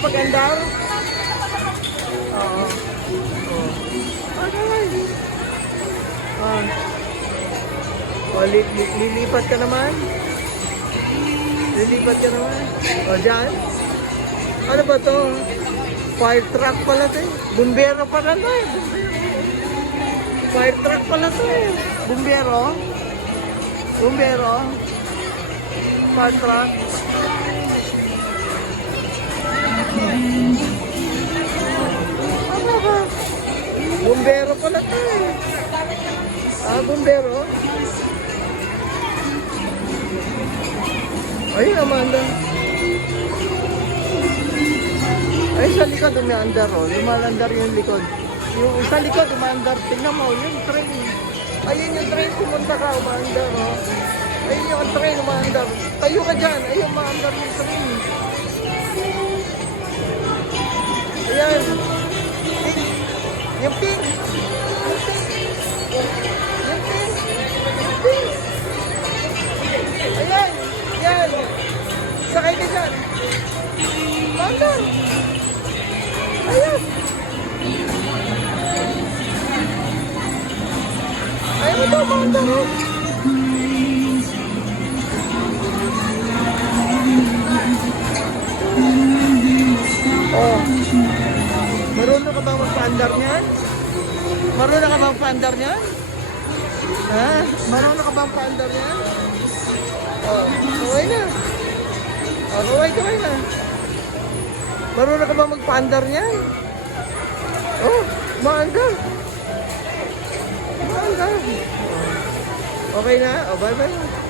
pag-andar? Oo. Okay. Lilipat ka naman? Lilipat ka naman? O, dyan? Ano ba to? Fire truck pala to eh. Bumbero pala to eh. Fire truck pala to eh. Bumbero. Bumbero. Fire truck. Bumbero pala to eh. Bumbero. Ay, Amanda. Ay, sa likod umaandar oh. Lumalandar yung likod. Yung sa likod umaandar. Tingnan mo, yung train. Ayun yung train pumunta ka, umaandar oh. Ayun yung train umaandar. Tayo ka dyan. Ayun, umaandar yung train. Ayan. Pink. Yung pink. Yung pink. Yung pink. Yung pink. Ayan. Yan. Sakay ka dyan. Umaandar. Ayan. Ayun ito, umaandar oh. Oh. Marunong ka bang magpa-andar niyan? Marunong ka bang pa-andar niyan? Ha? Marunong ka bang pa-andar niyan? Oh, kaway na. Oh, kaway na. Marunong ka bang magpa-andar niyan? Oh, maandar. Maandar. Okay na? Oh, bye-bye.